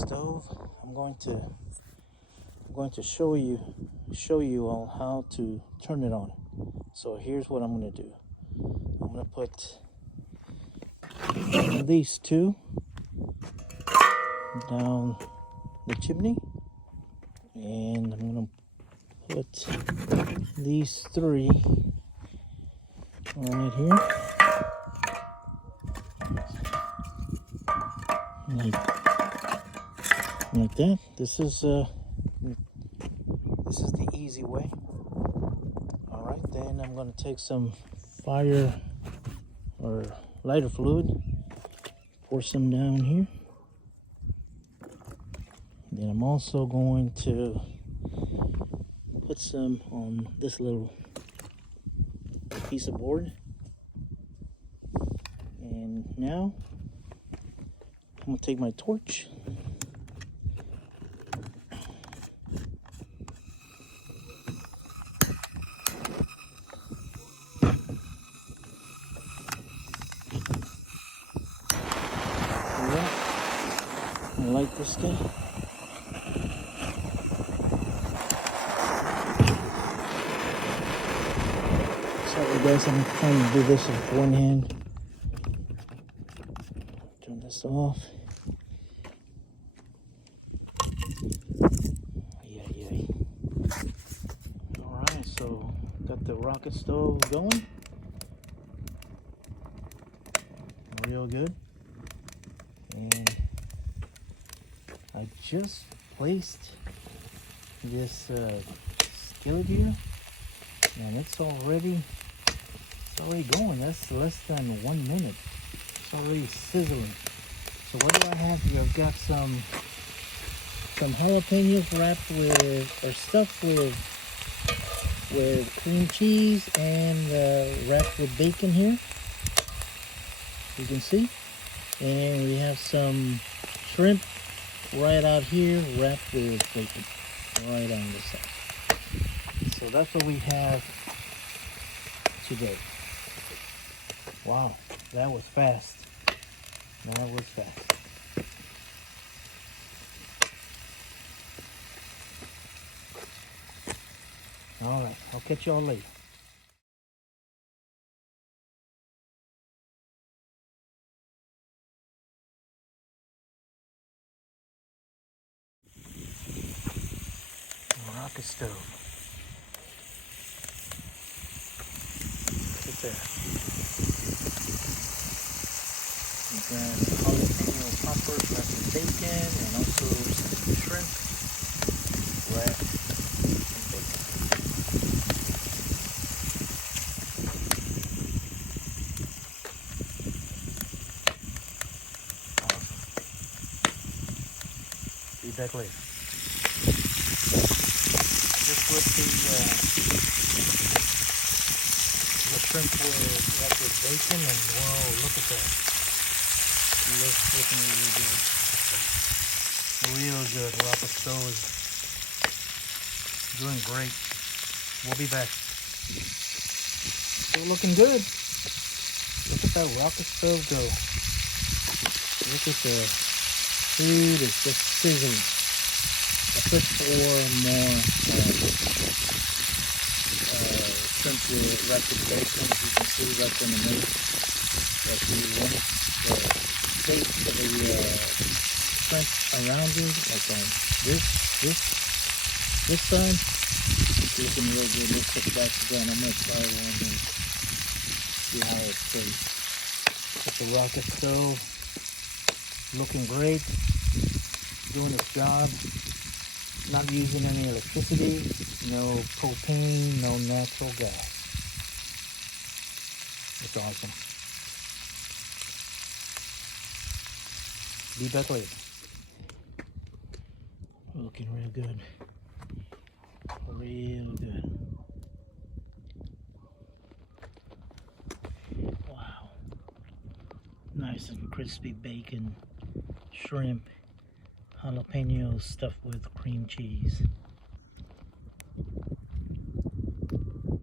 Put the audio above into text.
stove. I'm going to show you all how to turn it on. So here's what I'm going to do. I'm going to put these two down the chimney, and I'm going to put these three right here, like that. This is the easy way. All right, then I'm going to take some fire or lighter fluid, pour some down here. Then I'm also going to put some on this little piece of board. And now I'm going to take my torch. I like this guy. Sorry guys, I'm trying to do this with one hand. Turn this off. Yeah. Alright, so got the rocket stove going. Real good. And I just placed this skillet here, and it's already going. That's less than 1 minute. It's already sizzling. So what do I have here? I've got some jalapeños wrapped with, or stuffed with cream cheese, and wrapped with bacon here. You can see. And we have some shrimp right out here wrapped with bacon right on the side. So that's what we have today. Wow, that was fast. All right, I'll catch y'all later. Rocket stove. Look at that. We got jalapeno poppers wrapped with bacon, and also some shrimp wrapped in bacon. Awesome. Be back later. Just with the shrimp wrapped with bacon, and whoa, look at that. It looks looking really good. Real good. Rocket stove is doing great. We'll be back. Still looking good. Look at that rocket stove go. Look at the food, it's just sizzling. I put 4 more shrimp wrapped with bacon, as you can see right in the middle. But we wanted the taste of the shrimp around it, like on this side. It's looking real good. Let's put it back again. I'm going to try one and see how it tastes. It's a rocket stove, looking great, doing its job. Not using any electricity, no propane, no natural gas. It's awesome. Be back later. Looking real good. Real good. Wow. Nice and crispy bacon, shrimp, jalapenos stuffed with cream cheese.